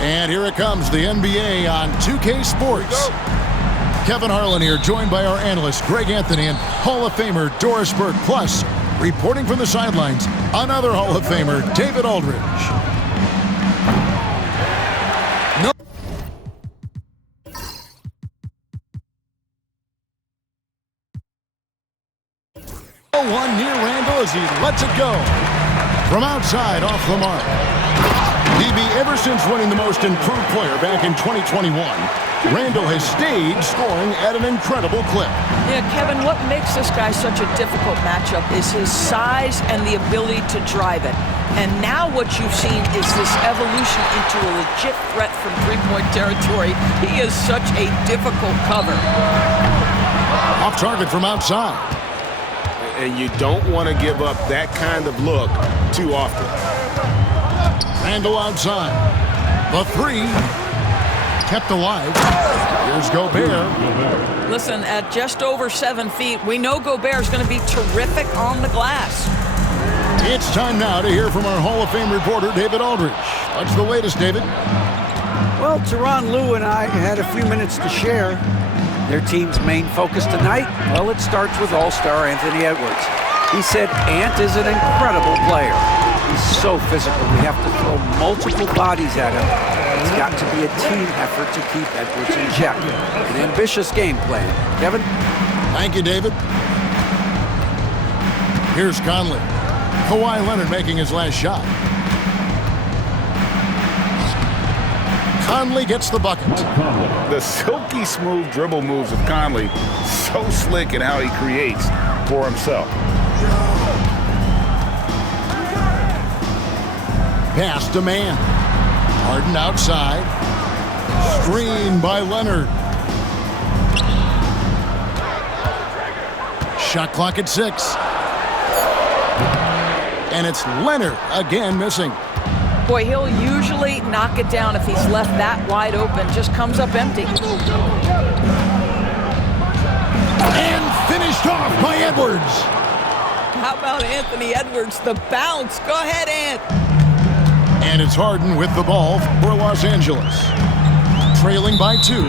And here it comes, the NBA on 2K Sports. Kevin Harlan here, joined by our analyst, Greg Anthony, and Hall of Famer Doris Burke. Plus, reporting from the sidelines, another Hall of Famer, David Aldridge. No. 1 near Randall as he lets it go. From outside, off the mark. DB, ever since winning the most improved player back in 2021, Randall has stayed scoring at an incredible clip. Yeah, Kevin, what makes this guy such a difficult matchup is his size and the ability to drive it. And now what you've seen is this evolution into a legit threat from three-point territory. He is such a difficult cover. Off target from outside. And you don't want to give up that kind of look too often. Randall outside. The three. Kept alive. Here's Gobert. Listen, at just over 7 feet, we know Gobert is going to be terrific on the glass. It's time now to hear from our Hall of Fame reporter, David Aldridge. What's the latest, David? Well, Tyronn Lue and I had a few minutes to share. Their team's main focus tonight, well, it starts with All-Star Anthony Edwards. He said Ant is an incredible player. He's so physical. We have to throw multiple bodies at him. It's got to be a team effort to keep Edwards in check. An ambitious game plan. Kevin? Thank you, David. Here's Conley. Kawhi Leonard making his last shot. Conley gets the bucket. The silky smooth dribble moves of Conley, so slick in how he creates for himself. Pass to man. Harden outside. Screen by Leonard. Shot clock at 6. And it's Leonard again missing. Boy, he'll usually knock it down if he's left that wide open. Just comes up empty. And finished off by Edwards. How about Anthony Edwards? The bounce. Go ahead, Ant. And it's Harden with the ball for Los Angeles. Trailing by 2.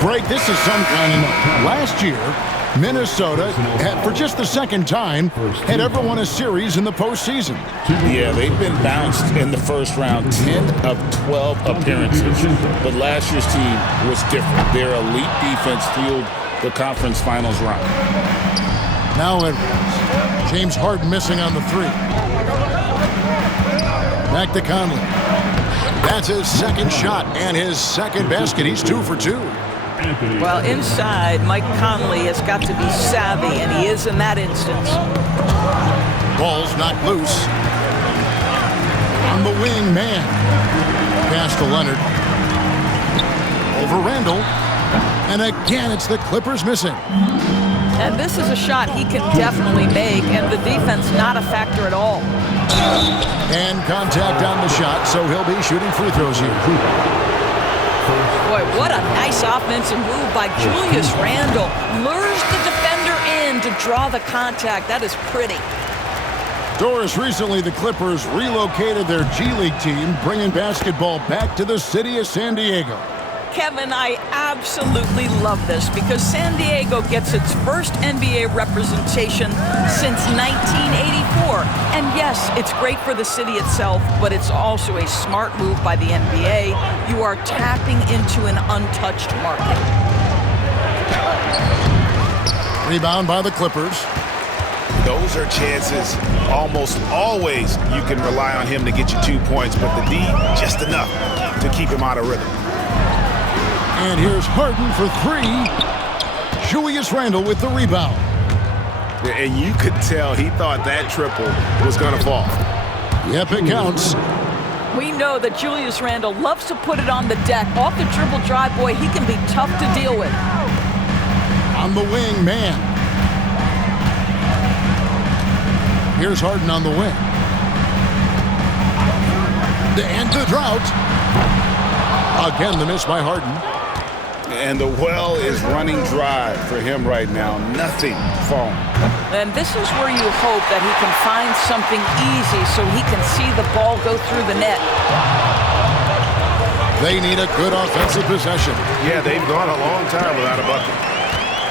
Greg, this is some kind of night. Last year, Minnesota, for just the second time, had ever won a series in the postseason. Yeah, they've been bounced in the first round, 10 of 12 appearances. But last year's team was different. Their elite defense fueled the conference finals run. Now Edwards. James Harden missing on the 3. Back to Conley. That's his second shot and his second basket. He's 2 for 2. Well, inside, Mike Conley has got to be savvy, and he is in that instance. Ball's knocked loose. On the wing, man. Pass to Leonard. Over Randall. And again, it's the Clippers missing. And this is a shot he can definitely make, and the defense not a factor at all. And contact on the shot, so he'll be shooting free throws here. Boy, what a nice offensive move by Julius Randle. Lures the defender in to draw the contact. That is pretty. Doris, recently the Clippers relocated their G League team, bringing basketball back to the city of San Diego. Kevin, I absolutely love this because San Diego gets its first NBA representation since 1984. And yes, it's great for the city itself, but it's also a smart move by the NBA. You are tapping into an untouched market. Rebound by the Clippers. Those are chances almost always you can rely on him to get you 2 points, but the D, just enough to keep him out of rhythm. And here's Harden for 3. Julius Randle with the rebound. And you could tell he thought that triple was going to fall. Yep, it counts. We know that Julius Randle loves to put it on the deck. Off the dribble drive, boy, he can be tough to deal with. On the wing, man. Here's Harden on the wing. To end the drought. Again, the miss by Harden. And the well is running dry for him right now. Nothing falling. And this is where you hope that he can find something easy so he can see the ball go through the net. They need a good offensive possession. Yeah, they've gone a long time without a bucket.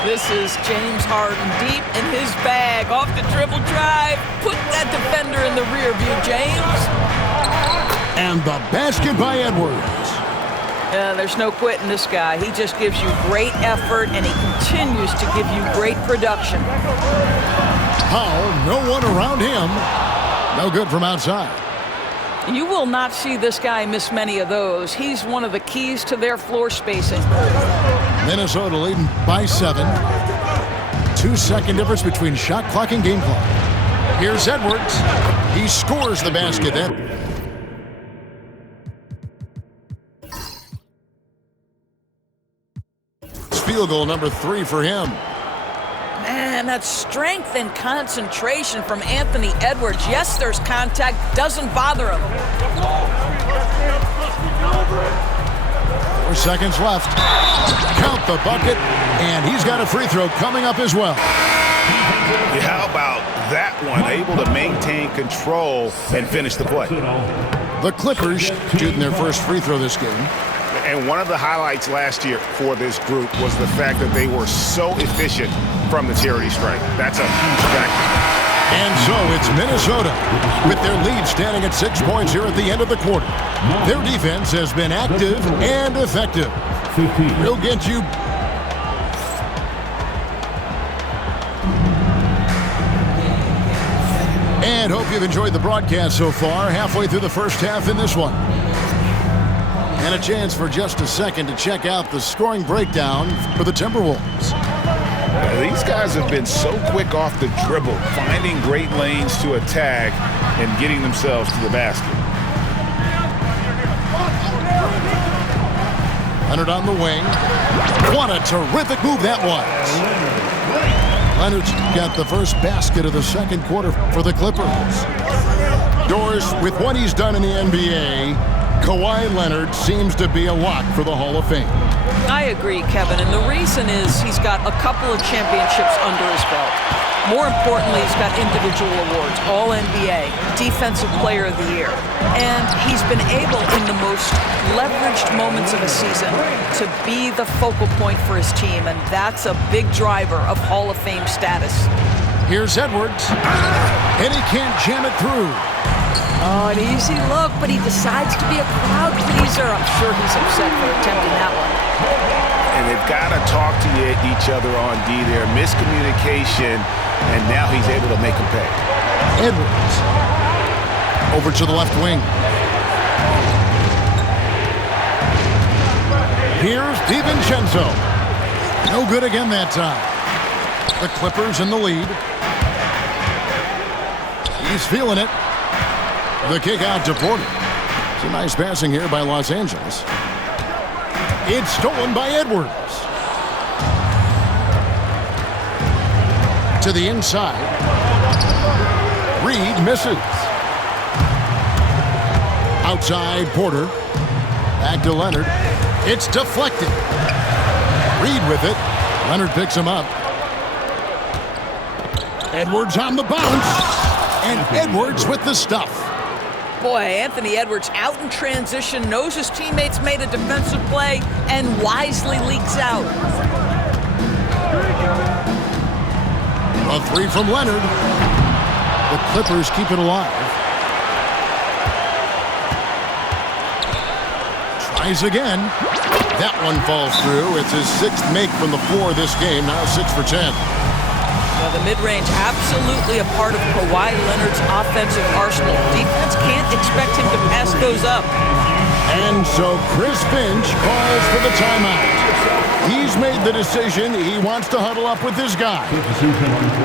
This is James Harden deep in his bag. Off the dribble drive. Put that defender in the rear view, James. And the basket by Edwards. There's no quitting this guy. He just gives you great effort, and he continues to give you great production. Powell, no one around him. No good from outside. You will not see this guy miss many of those. He's one of the keys to their floor spacing. Minnesota leading by 7. 2-second difference between shot clock and game clock. Here's Edwards. He scores the basket then. Field goal number 3 for him. Man, that's strength and concentration from Anthony Edwards. Yes, there's contact. Doesn't bother him. 4 seconds left. Count the bucket, and he's got a free throw coming up as well. Yeah, how about that one? Able to maintain control and finish the play. The Clippers shooting their first free throw this game. And one of the highlights last year for this group was the fact that they were so efficient from the charity stripe. That's a huge factor. And so it's Minnesota with their lead standing at 6 points here at the end of the quarter. Their defense has been active and effective. They'll get you. And hope you've enjoyed the broadcast so far. Halfway through the first half in this one. And a chance for just a second to check out the scoring breakdown for the Timberwolves. These guys have been so quick off the dribble, finding great lanes to attack and getting themselves to the basket. Leonard on the wing. What a terrific move that was. Leonard's got the first basket of the second quarter for the Clippers. Doors, with what he's done in the NBA, Kawhi Leonard seems to be a lock for the Hall of Fame. I agree, Kevin, and the reason is he's got a couple of championships under his belt. More importantly, he's got individual awards, All-NBA, Defensive Player of the Year. And he's been able, in the most leveraged moments of a season, to be the focal point for his team, and that's a big driver of Hall of Fame status. Here's Edwards, and he can't jam it through. Oh, an easy look, but he decides to be a crowd pleaser. I'm sure he's upset for attempting that one. And they've got to talk to each other on D there. Miscommunication, and now he's able to make him pay. Edwards over to the left wing. Here's DiVincenzo. No good again that time. The Clippers in the lead. He's feeling it. The kick out to Porter. It's a nice passing here by Los Angeles. It's stolen by Edwards. To the inside. Reed misses. Outside Porter. Back to Leonard. It's deflected. Reed with it. Leonard picks him up. Edwards on the bounce. And Edwards with the stuff. Boy, Anthony Edwards out in transition, knows his teammates made a defensive play, and wisely leaks out. A three from Leonard. The Clippers keep it alive. Tries again. That one falls through. It's his 6th make from the floor this game, now 6 for 10. Well, the mid-range absolutely a part of Kawhi Leonard's offensive arsenal. Defense can't expect him to pass those up. And so Chris Finch calls for the timeout. He's made the decision. He wants to huddle up with this guy.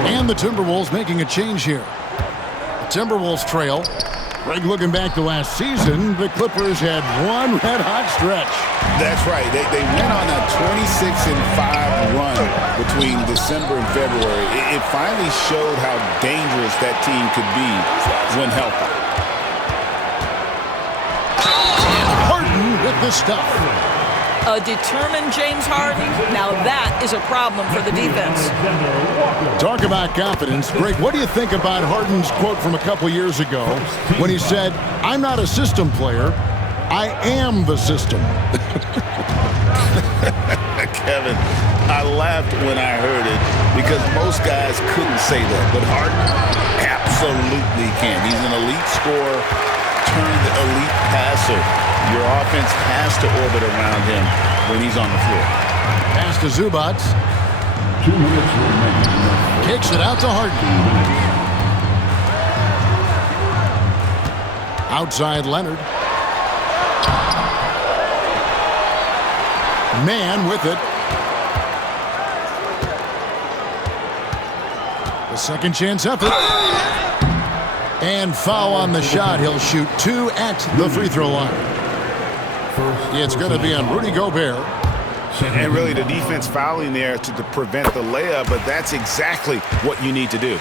And the Timberwolves making a change here. The Timberwolves trail. Greg, looking back to last season, the Clippers had one red-hot stretch. That's right. They went on a 26-5 run between December and February. It finally showed how dangerous that team could be when healthy. Harden with the stuff. A determined James Harden, now that is a problem for the defense. Talk about confidence. Greg, what do you think about Harden's quote from a couple years ago when he said, "I'm not a system player, I am the system. Kevin, I laughed when I heard it because most guys couldn't say that, but Harden absolutely can. He's an elite scorer turned elite passer. Your offense has to orbit around him when he's on the floor. Pass to Zubac. 2 minutes remaining. Kicks it out to Harden. Outside Leonard. Man with it. The second chance effort. And foul on the shot. He'll shoot 2 at the free throw line. It's going to be on Rudy Gobert. And really the defense fouling there to prevent the layup, but that's exactly what you need to do.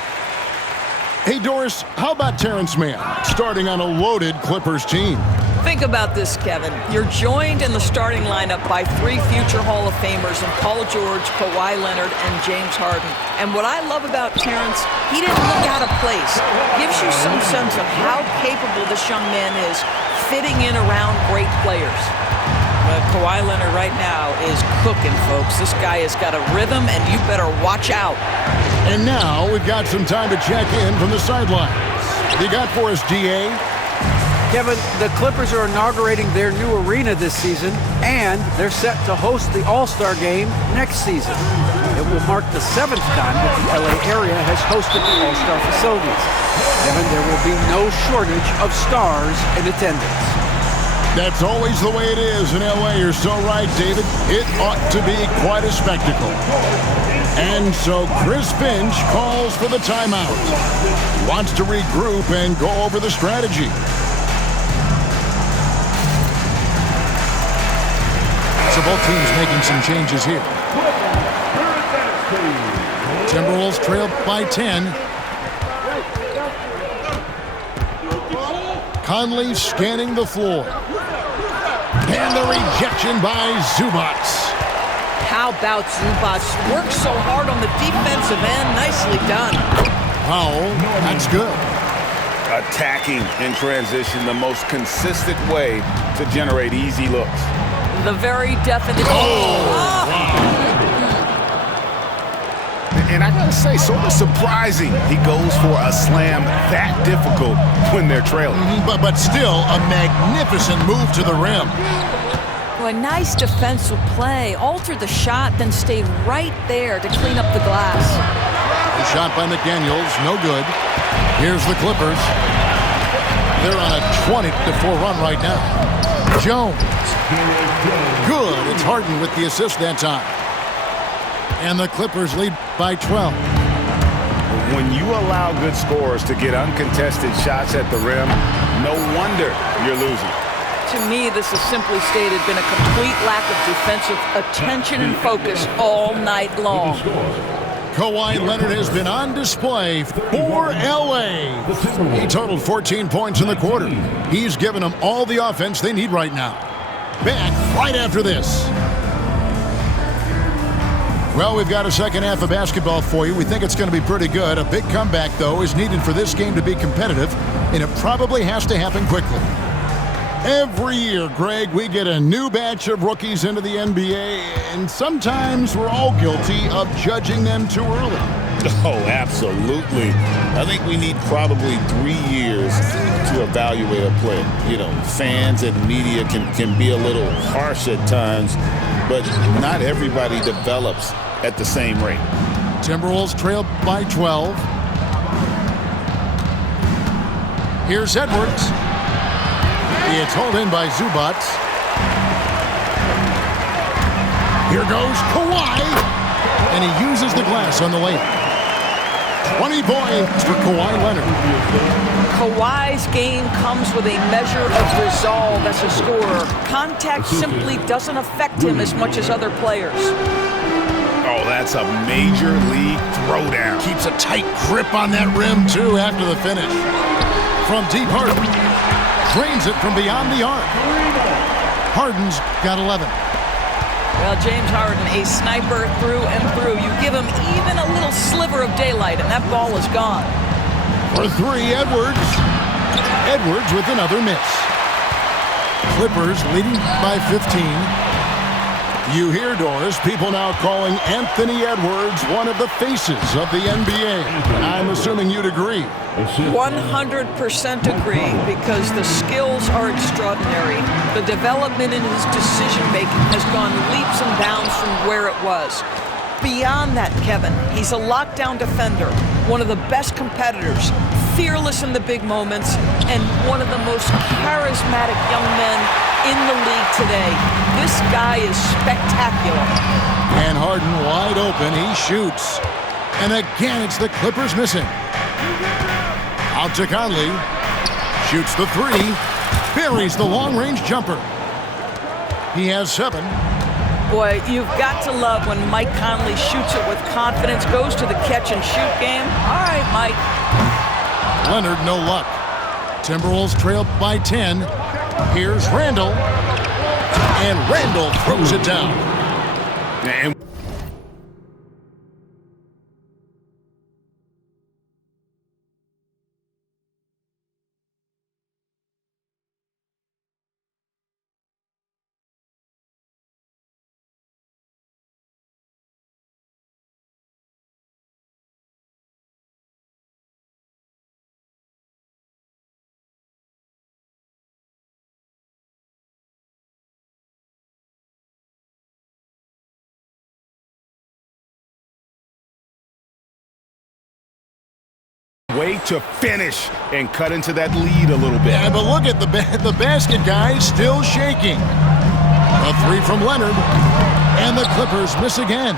Hey, Doris, how about Terrence Mann starting on a loaded Clippers team? Think about this, Kevin. You're joined in the starting lineup by 3 future Hall of Famers in Paul George, Kawhi Leonard, and James Harden. And what I love about Terrence, he didn't look out of place. Gives you some sense of how capable this young man is fitting in around great players. Kawhi Leonard right now is cooking, folks. This guy has got a rhythm, and you better watch out. And now we've got some time to check in from the sidelines. You got for us, DA? Kevin, the Clippers are inaugurating their new arena this season, and they're set to host the All-Star Game next season. It will mark the 7th time that the LA area has hosted the All-Star facilities. Kevin, there will be no shortage of stars in attendance. That's always the way it is in L.A. You're so right, David. It ought to be quite a spectacle. And so Chris Finch calls for the timeout. He wants to regroup and go over the strategy. So both teams making some changes here. Timberwolves trail by 10. Conley scanning the floor. And the rejection by Zubac. How about Zubac? Worked so hard on the defensive end. Nicely done. Foul. That's good. Attacking in transition, the most consistent way to generate easy looks. The very definition. And I gotta say, sort of surprising he goes for a slam that difficult when they're trailing. But still a magnificent move to the rim. Well, a nice defensive play. Altered the shot, then stayed right there to clean up the glass. The shot by McDaniels, no good. Here's the Clippers. They're on a 20-4 run right now. Jones. Good. It's Harden with the assist that time. And the Clippers lead by 12. When you allow good scorers to get uncontested shots at the rim, no wonder you're losing. To me, this has simply stated been a complete lack of defensive attention and focus all night long. Kawhi Leonard has been on display for L.A. He totaled 14 points in the quarter. He's given them all the offense they need right now. Back right after this. Well, we've got a second half of basketball for you. We think it's going to be pretty good. A big comeback, though, is needed for this game to be competitive, and it probably has to happen quickly. Every year, Greg, we get a new batch of rookies into the NBA, and sometimes we're all guilty of judging them too early. Oh, absolutely. I think we need probably 3 years to evaluate a player. You know, fans and media can be a little harsh at times, but not everybody develops at the same rate. Timberwolves trail by 12. Here's Edwards. It's hauled in by Zubac. Here goes Kawhi. And he uses the glass on the layup. 20 points for Kawhi Leonard. Kawhi's game comes with a measure of resolve as a scorer. Contact simply doesn't affect him as much as other players. Oh, that's a major league throwdown. Keeps a tight grip on that rim, too, after the finish. From deep Harden. Drains it from beyond the arc. Harden's got 11. Well, James Harden, a sniper through and through. You give him even a little sliver of daylight, and that ball is gone. For 3, Edwards. Edwards with another miss. Clippers leading by 15. You hear, Doris, people now calling Anthony Edwards one of the faces of the NBA. I'm assuming you'd agree. 100% agree, because the skills are extraordinary. The development in his decision-making has gone leaps and bounds from where it was. Beyond that, Kevin, he's a lockdown defender, one of the best competitors, fearless in the big moments, and one of the most charismatic young men in the league today. This guy is spectacular. And Harden wide open. He shoots. And again, it's the Clippers missing. Out to Conley. Shoots the three. Buries the long-range jumper. He has 7. Boy, you've got to love when Mike Conley shoots it with confidence, goes to the catch-and-shoot game. All right, Mike. Leonard, no luck. Timberwolves trail by 10. Here's Randall. And Randall throws it down. And way to finish and cut into that lead a little bit. Yeah, but look at the basket guy still shaking. A three from Leonard. And the Clippers miss again.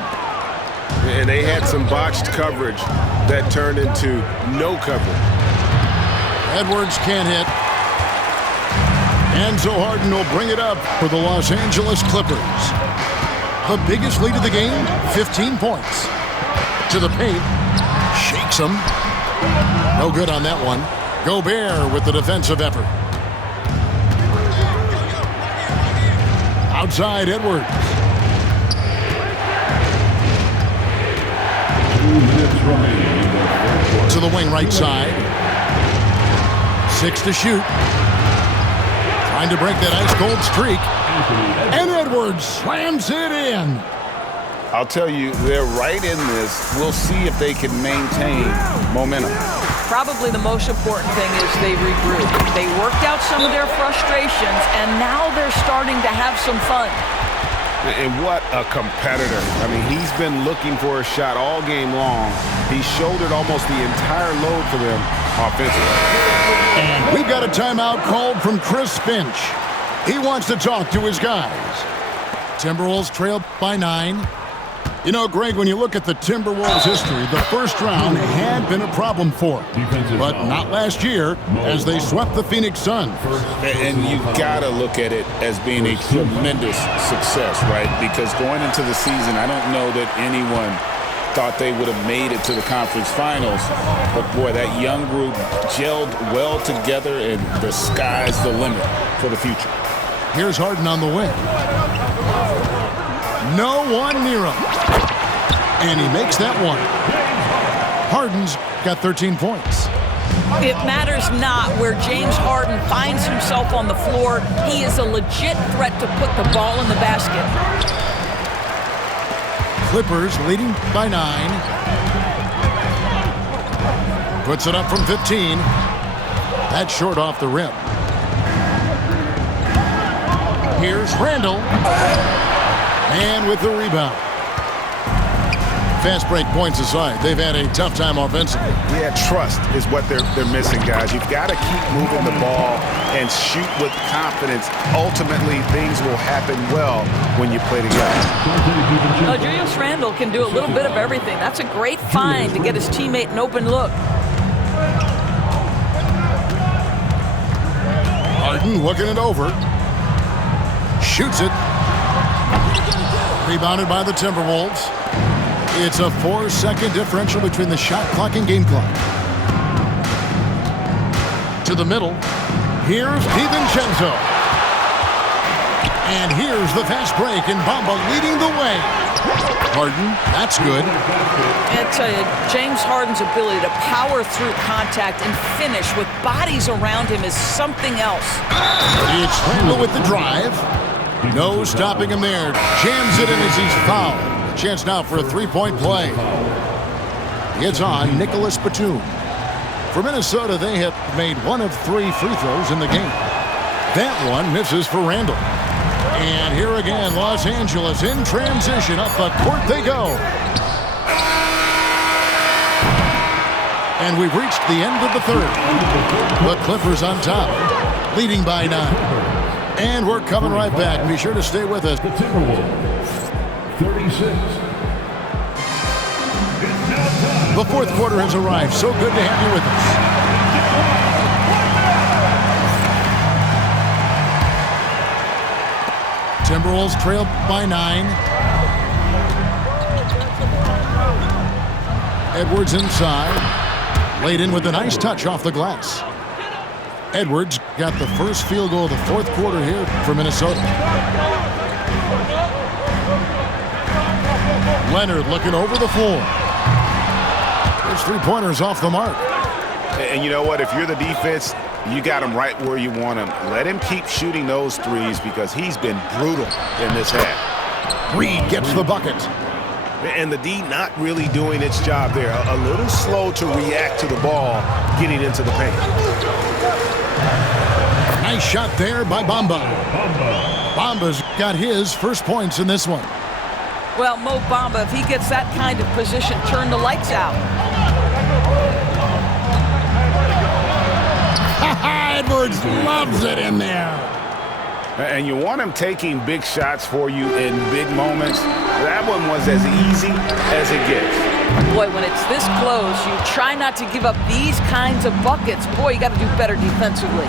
And they had some botched coverage that turned into no coverage. Edwards can't hit. Enzo Harden will bring it up for the Los Angeles Clippers. The biggest lead of the game, 15 points. To the paint. Shakes him. No good on that one. Gobert with the defensive effort. Outside Edwards. 2 minutes remaining. To the wing right side. 6 to shoot. Trying to break that ice-cold streak. And Edwards slams it in. I'll tell you, they're right in this. We'll see if they can maintain momentum. Probably the most important thing is they regroup. They worked out some of their frustrations, and now they're starting to have some fun. And what a competitor. I mean, he's been looking for a shot all game long. He shouldered almost the entire load for them offensively. And we've got a timeout called from Chris Finch. He wants to talk to his guys. Timberwolves trailed by 9. You know, Greg, when you look at the Timberwolves' history, the first round had been a problem for them. But not last year, as they swept the Phoenix Suns. And you gotta look at it as being a tremendous success, right? Because going into the season, I don't know that anyone thought they would have made it to the conference finals. But boy, that young group gelled well together, and the sky's the limit for the future. Here's Harden on the wing. No one near him. And he makes that one. Harden's got 13 points. It matters not where James Harden finds himself on the floor. He is a legit threat to put the ball in the basket. Clippers leading by 9. Puts it up from 15. That's short off the rim. Here's Randall. And with the rebound. Fast break points aside, they've had a tough time offensively. Yeah, trust is what they're missing, guys. You've got to keep moving the ball and shoot with confidence. Ultimately, things will happen well when you play together. Julius Randle can do a little bit of everything. That's a great find to get his teammate an open look. Harden looking it over. Shoots it. Rebounded by the Timberwolves. It's a 4-second differential between the shot clock and game clock. To the middle. Here's DiVincenzo. And here's the fast break, and Bamba leading the way. Harden, that's good. It's James Harden's ability to power through contact and finish with bodies around him is something else. It's Randle with the drive. No stopping him there. Jams it in as he's fouled. A chance now for a three-point play. It's on Nicholas Batum. For Minnesota, they have made 1 of 3 free throws in the game. That one misses for Randle. And here again, Los Angeles in transition. Up the court they go. And we've reached the end of the third. The Clippers on top, leading by 9. And we're coming right back. Be sure to stay with us. The Timberwolves, 36. The fourth quarter has arrived. So good to have you with us. Timberwolves trail by 9. Edwards inside. Laid in with a nice touch off the glass. Edwards got the first field goal of the fourth quarter here for Minnesota. Leonard looking over the floor. His three-pointers off the mark. And you know what? If you're the defense, you got him right where you want him. Let him keep shooting those threes because he's been brutal in this half. Reed gets the bucket. And the D not really doing its job there. A little slow to react to the ball getting into the paint. Nice shot there by Bamba. Bamba's got his first points in this one. Well, Mo Bamba, if he gets that kind of position, turn the lights out. Edwards loves it in there. And you want him taking big shots for you in big moments. That one was as easy as it gets. Boy, when it's this close, you try not to give up these kinds of buckets. Boy, you got to do better defensively.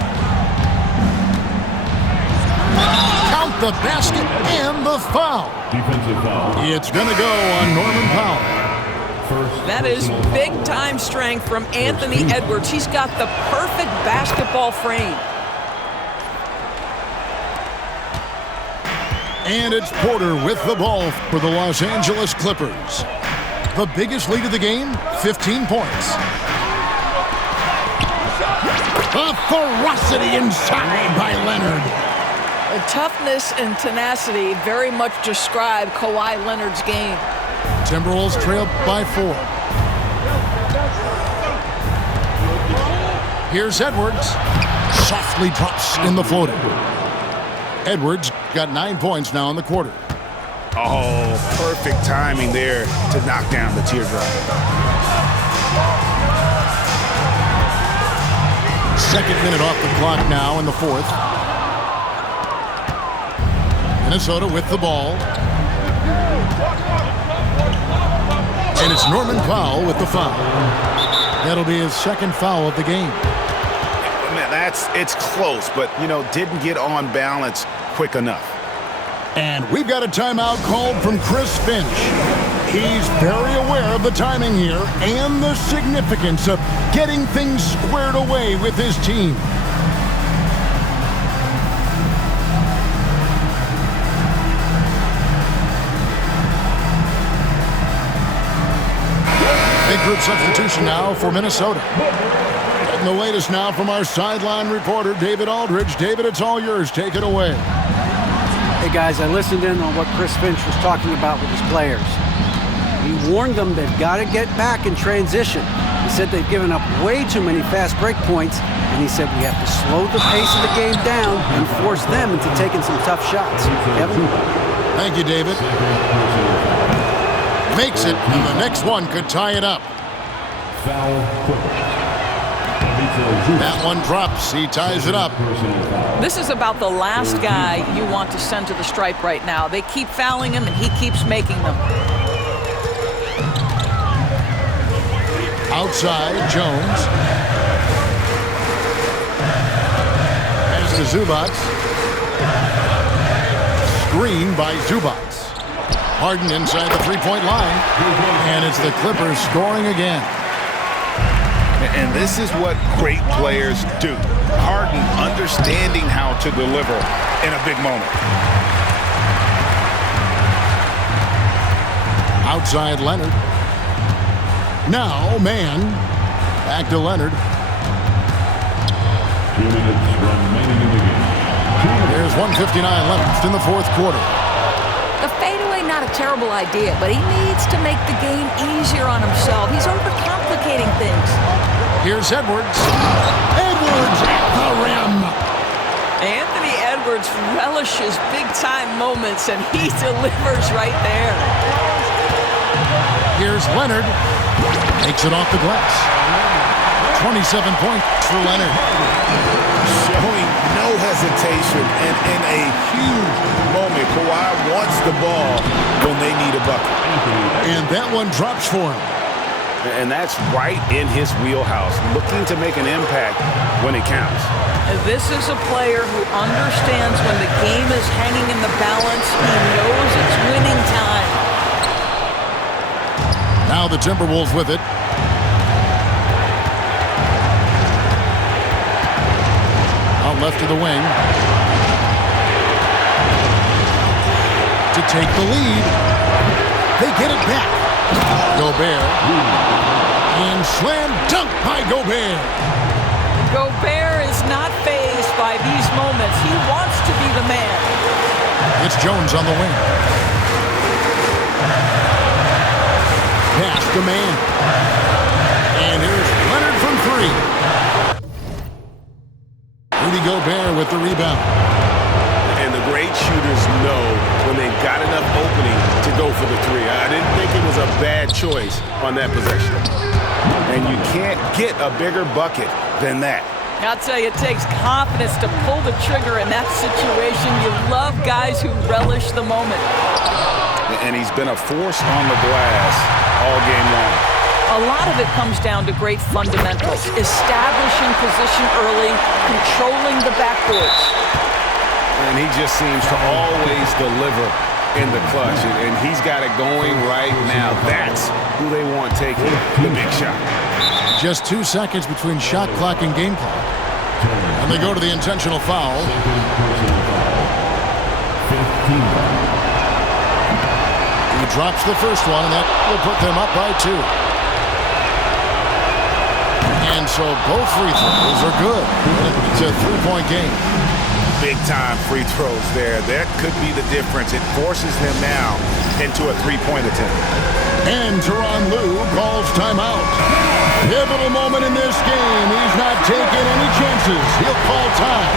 Count the basket and the foul. Defensive foul. It's going to go on Norman Powell. That is big-time strength from Anthony Edwards. He's got the perfect basketball frame. And it's Porter with the ball for the Los Angeles Clippers. The biggest lead of the game, 15 points. A ferocity inside by Leonard. The toughness and tenacity very much describe Kawhi Leonard's game. Timberwolves trail by 4. Here's Edwards. Softly drops in the floater. Edwards got 9 points now in the quarter. Oh, perfect timing there to knock down the teardrop. Second minute off the clock now in the fourth. Minnesota with the ball. And it's Norman Powell with the foul. That'll be his second foul of the game. Man, it's close, but, didn't get on balance quick enough. And we've got a timeout called from Chris Finch. He's very aware of the timing here and the significance of getting things squared away with his team. Big group substitution now for Minnesota. And the latest now from our sideline reporter, David Aldridge. David, it's all yours. Take it away. Hey, guys, I listened in on what Chris Finch was talking about with his players. He warned them they've got to get back in transition. He said they've given up way too many fast break points, and he said we have to slow the pace of the game down and force them into taking some tough shots. Kevin? Thank you, David. Makes it, and the next one could tie it up. That one drops. He ties it up. This is about the last guy you want to send to the stripe right now. They keep fouling him, and he keeps making them. Outside, Jones. As to Zubats. Screen by Zubats. Harden inside the three-point line. And it's the Clippers scoring again. And this is what great players do. Harden understanding how to deliver in a big moment. Outside Leonard. Now, man. Back to Leonard. 2 minutes remaining in the game. There's 1:59 left in the fourth quarter. The fadeaway, not a terrible idea, but he needs to make the game easier on himself. He's overcomplicating things. Here's Edwards. Edwards at the rim. Anthony Edwards relishes big-time moments, and he delivers right there. Here's Leonard. Takes it off the glass. 27 points for Leonard. Showing no hesitation, and in a huge moment, Kawhi wants the ball when they need a bucket. And that one drops for him. And that's right in his wheelhouse, looking to make an impact when it counts. This is a player who understands when the game is hanging in the balance. He knows it's winning time. Now the Timberwolves with it. Out left to the wing. To take the lead. They get it back. Gobert. And slam dunk by Gobert. Gobert is not fazed by these moments. He wants to be the man. It's Jones on the wing. Pass to man. And here's Leonard from three. Rudy Gobert with the rebound. And the great shooters know when they've got enough opening to go for the three. I didn't think it was a bad choice on that possession. And you can't get a bigger bucket than that. I'll tell you, it takes confidence to pull the trigger in that situation. You love guys who relish the moment. And he's been a force on the glass all game long. A lot of it comes down to great fundamentals. Establishing position early, controlling the backboards. And he just seems to always deliver in the clutch. And he's got it going right now. That's who they want taking the big shot. Just 2 seconds between shot clock and game clock. And they go to the intentional foul. 15. He drops the first one, and that will put them up by 2. And so both free throws are good. It's a 3-point game. Big-time free throws there. That could be the difference. It forces them now into a three-point attempt. And Tyronn Lue calls timeout. Pivotal moment in this game. He's not taking any chances. He'll call time.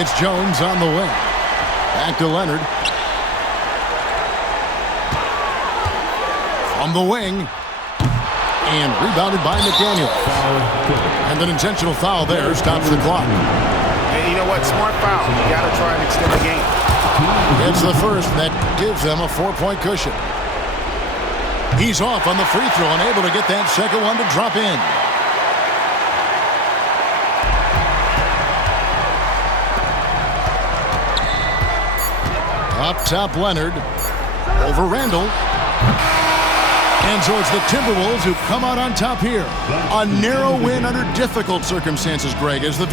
It's Jones on the wing. Back to Leonard. From the wing. And rebounded by McDaniel. And an intentional foul there stops the clock. And you know what? Smart foul. You got to try and extend the game. It's the first, and that gives them a 4-point cushion. He's off on the free throw and able to get that second one to drop in. Up top, Leonard. Over Randall. And so it's the Timberwolves who come out on top here. A narrow win under difficult circumstances, Greg, as the